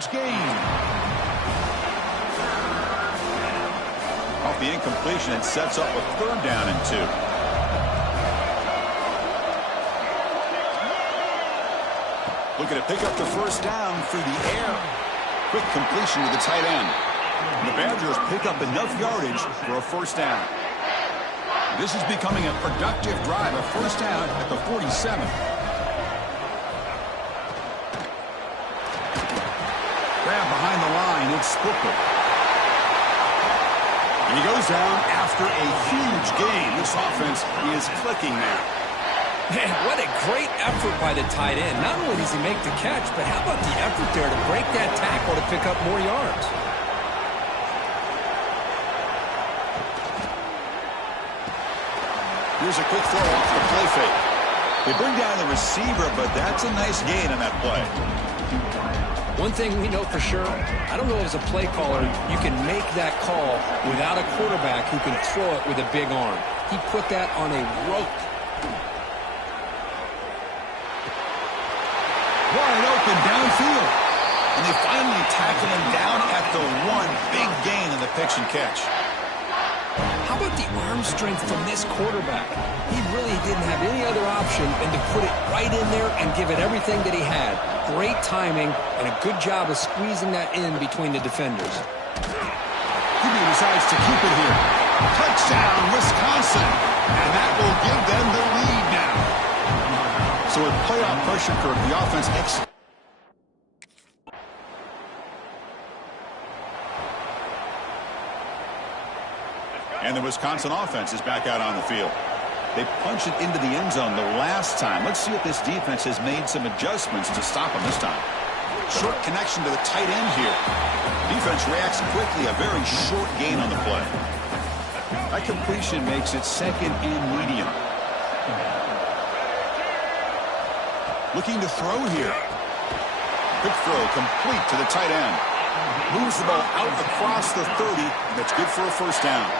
huge gain. Off the incompletion, it sets up a 3rd down and 2. Looking to pick up the 1st down through the air. Quick completion to the tight end. And the Badgers pick up enough yardage for a 1st down. This is becoming a productive drive, a 1st down at the 47. Grab behind the line, it's Spooker. And he goes down after a huge gain. This offense is clicking now. Man, what a great effort by the tight end. Not only does he make the catch, but how about the effort there to break that tackle to pick up more yards? Here's a quick throw off the play fake. They bring down the receiver, but that's a nice gain on that play. One thing we know for sure, I don't know as a play caller, you can make that call without a quarterback who can throw it with a big arm. He put that on a rope. Wide open downfield. And they finally tackle him down at the 1. Big gain in the pitch and catch. How about the arm strength from this quarterback? He really didn't have any other option than to put it right in there and give it everything that he had. Great timing and a good job of squeezing that in between the defenders. He decides to keep it here. Touchdown, Wisconsin. And that will give them the lead now. So with playoff pressure, Kirk, the offense executes. And the Wisconsin offense is back out on the field. They punched it into the end zone the last time. Let's see if this defense has made some adjustments to stop them this time. Short connection to the tight end here. Defense reacts quickly. A very short gain on the play. That completion makes it 2nd and medium. Looking to throw here. Quick throw complete to the tight end. Moves the ball out across the 30. That's good for a 1st down.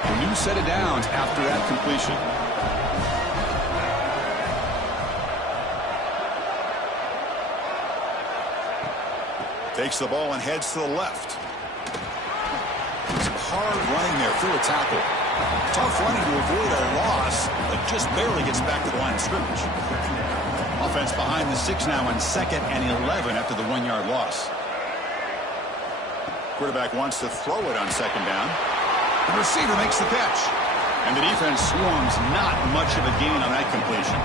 A new set of downs after that completion. Takes the ball and heads to the left. It's hard running there through a tackle. Tough running to avoid a loss, but just barely gets back to the line of scrimmage. Offense behind the 6 now on 2nd and 11 after the 1-yard loss. Quarterback wants to throw it on 2nd down. The receiver makes the catch. And the defense swarms. Not much of a gain on that completion.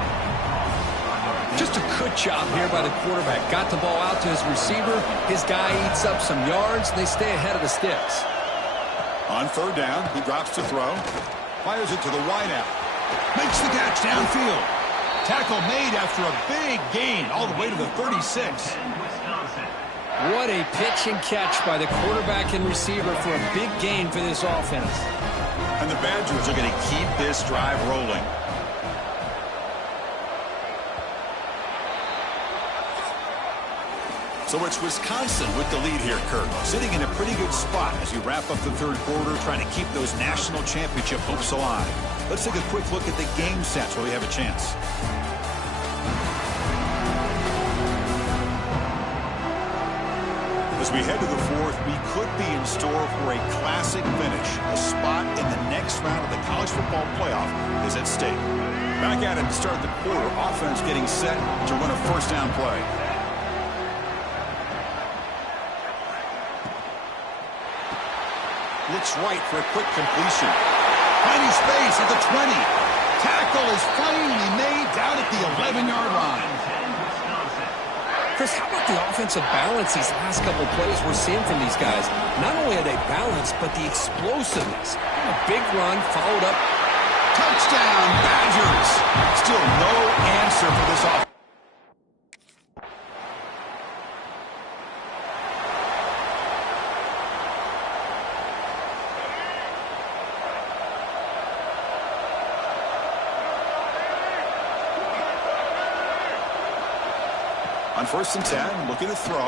Just a good job here by the quarterback. Got the ball out to his receiver. His guy eats up some yards. They stay ahead of the sticks. On 3rd down, he drops to throw. Fires it to the wideout. Makes the catch downfield. Tackle made after a big gain all the way to the 36. What a pitch and catch by the quarterback and receiver for a big gain for this offense. And the Badgers are going to keep this drive rolling. So it's Wisconsin with the lead here, Kirk. Sitting in a pretty good spot as you wrap up the 3rd quarter, trying to keep those national championship hopes alive. Let's take a quick look at the game sets where we have a chance. As we head to the 4th, we could be in store for a classic finish. A spot in the next round of the college football playoff is at stake. Back at it to start the quarter. Offense getting set to run a 1st down play. Looks right for a quick completion. Finding space at the 20. Tackle is finally made down at the 11-yard line. Chris, how about the offensive balance these last couple plays we're seeing from these guys? Not only are they balanced, but the explosiveness. A big run followed up. Touchdown, Badgers. Still no answer for this offense. On 1st and 10, looking to throw.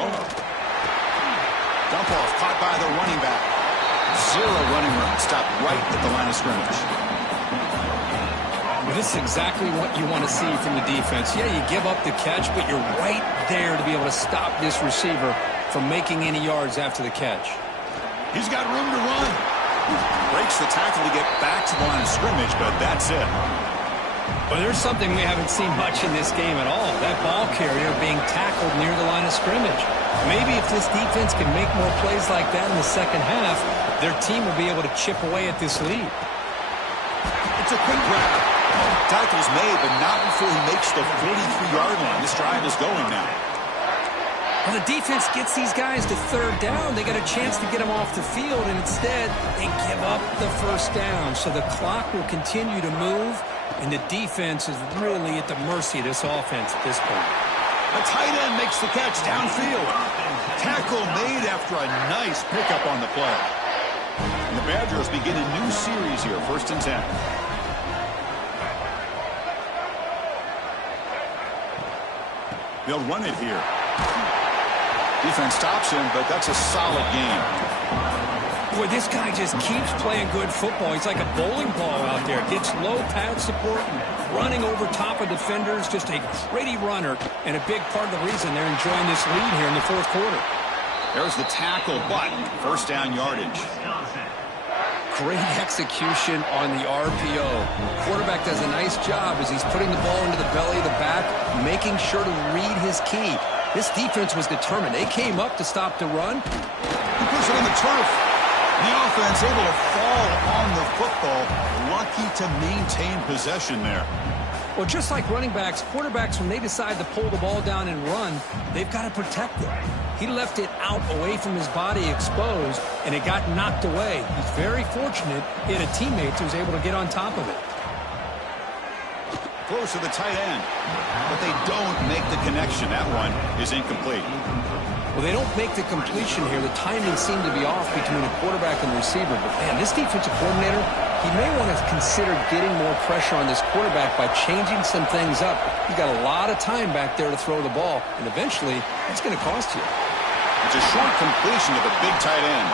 Dump off, caught by the running back. 0 running room, stopped right at the line of scrimmage. This is exactly what you want to see from the defense. Yeah, you give up the catch, but you're right there to be able to stop this receiver from making any yards after the catch. He's got room to run. Breaks the tackle to get back to the line of scrimmage, but that's it. Well, there's something we haven't seen much in this game at all. That ball carrier being tackled near the line of scrimmage. Maybe if this defense can make more plays like that in the second half, their team will be able to chip away at this lead. It's a quick grab. Tackle's made, but not before he makes the 43-yard line. This drive is going now. Well, the defense gets these guys to third down. They got a chance to get them off the field, and instead they give up the first down. So the clock will continue to move, and the defense is really at the mercy of this offense at this point. A tight end makes the catch downfield. Tackle made after a nice pickup on the play. And the Badgers begin a new series here, 1st and 10. They'll run it here. Defense stops him, but that's a solid game. Boy, this guy just keeps playing good football. He's like a bowling ball out there. Gets low pad support and running over top of defenders. Just a gritty runner, and a big part of the reason they're enjoying this lead here in the 4th quarter. There's the tackle, but first down yardage. Great execution on the RPO. Quarterback does a nice job as he's putting the ball into the belly of the back, making sure to read his key. This defense was determined. They came up to stop the run. He puts it on the turf. The offense able to fall on the football. Lucky to maintain possession there. Well, just like running backs, quarterbacks, when they decide to pull the ball down and run, they've got to protect it. He left it out away from his body exposed, and it got knocked away. He's very fortunate he had a teammate who was able to get on top of it. Close to the tight end, but they don't make the connection. That one is incomplete. Well, they don't make the completion here. The timing seemed to be off between the quarterback and the receiver. But, man, this defensive coordinator, he may want to consider getting more pressure on this quarterback by changing some things up. He's got a lot of time back there to throw the ball, and eventually it's going to cost you. It's a short completion to the big tight end.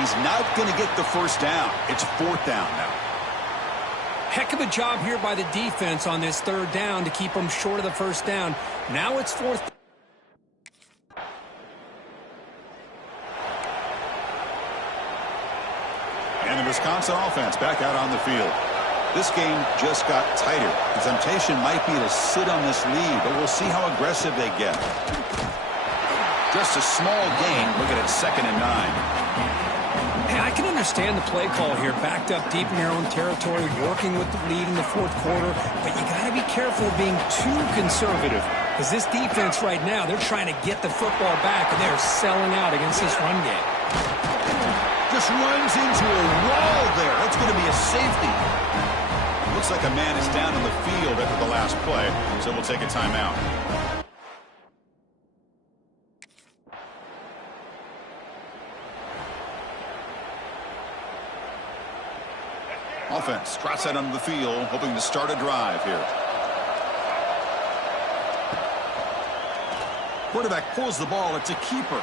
He's not going to get the first down. It's 4th down now. Heck of a job here by the defense on this 3rd down to keep them short of the first down. Now it's 4th. And the Wisconsin offense back out on the field. This game just got tighter. The temptation might be to sit on this lead, but we'll see how aggressive they get. Just a small gain. Look at it, 2nd and 9. Hey, I can understand the play call here, backed up deep in your own territory, working with the lead in the 4th quarter, but you got to be careful of being too conservative, because this defense right now, they're trying to get the football back, and they're selling out against this run game. Just runs into a wall there. That's going to be a safety. Looks like a man is down in the field after the last play, so we'll take a timeout. Offense trots out onto the field, hoping to start a drive here. Quarterback pulls the ball. It's a keeper.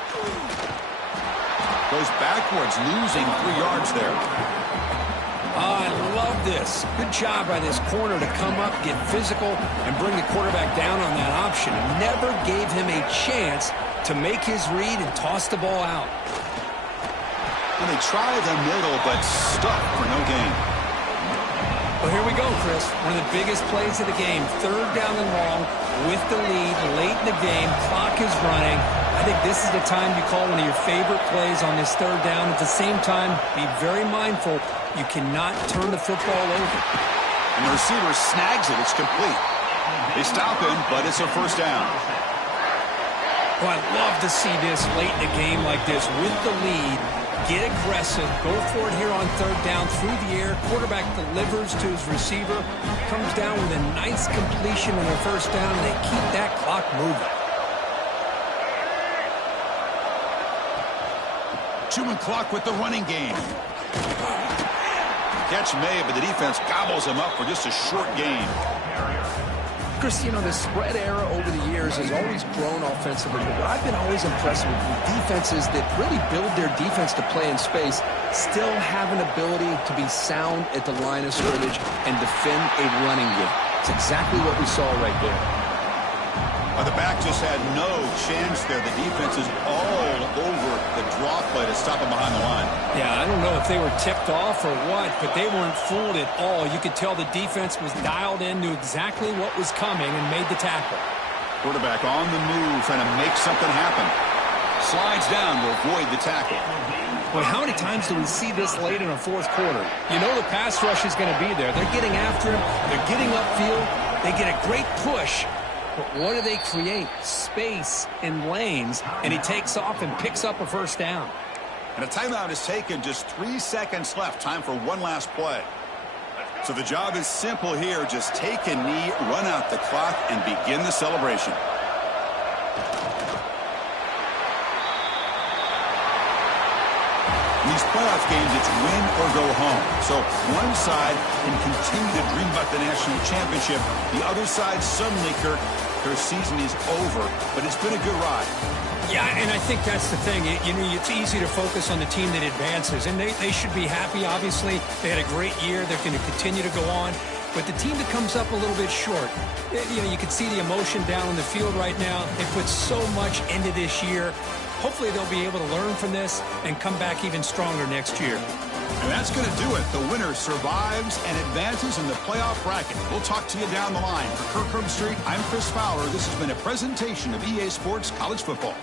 Goes backwards, losing 3 yards there. I love this. Good job by this corner to come up, get physical, and bring the quarterback down on that option. Never gave him a chance to make his read and toss the ball out. And they try the middle, but stuck for no gain. Well, here we go, Chris. One of the biggest plays of the game. 3rd down and long with the lead late in the game. Clock is running. I think this is the time you call one of your favorite plays on this 3rd down. At the same time, be very mindful. You cannot turn the football over. And the receiver snags it. It's complete. They stop him, but it's a first down. Well, I'd love to see this late in the game like this with the lead. Get aggressive. Go for it here on 3rd down through the air. Quarterback delivers to his receiver. Comes down with a nice completion on their first down, and they keep that clock moving. 2 clock with the running game. Catch made, but the defense gobbles him up for just a short gain. Chris, you know, the spread era over the years has always grown offensively, but what I've been always impressed with defenses that really build their defense to play in space still have an ability to be sound at the line of scrimmage and defend a running game. It's exactly what we saw right there. The back just had no chance there. The defense is all over the draw play to stop him behind the line. Yeah, I don't know if they were tipped off or what, but they weren't fooled at all. You could tell the defense was dialed in, knew exactly what was coming, and made the tackle. Quarterback on the move, trying to make something happen. Slides down to avoid the tackle. Boy, how many times do we see this late in a fourth quarter? You know the pass rush is going to be there. They're getting after him. They're getting upfield. They get a great push. But what do they create? Space in lanes, and he takes off and picks up a first down. And a timeout is taken. Just 3 seconds left. Time for one last play. So the job is simple here. Just take a knee, run out the clock, and begin the celebration. In these playoff games, it's win or go home. So one side can continue to dream about the national championship. The other side, suddenly, Kirk, their season is over. But it's been a good ride. Yeah, and I think that's the thing. You know, it's easy to focus on the team that advances, and they should be happy, obviously. They had a great year. They're going to continue to go on. But the team that comes up a little bit short, you know, you can see the emotion down on the field right now. They put so much into this year. Hopefully they'll be able to learn from this and come back even stronger next year. And that's going to do it. The winner survives and advances in the playoff bracket. We'll talk to you down the line. For Kirk Herbstreit, I'm Chris Fowler. This has been a presentation of EA Sports College Football.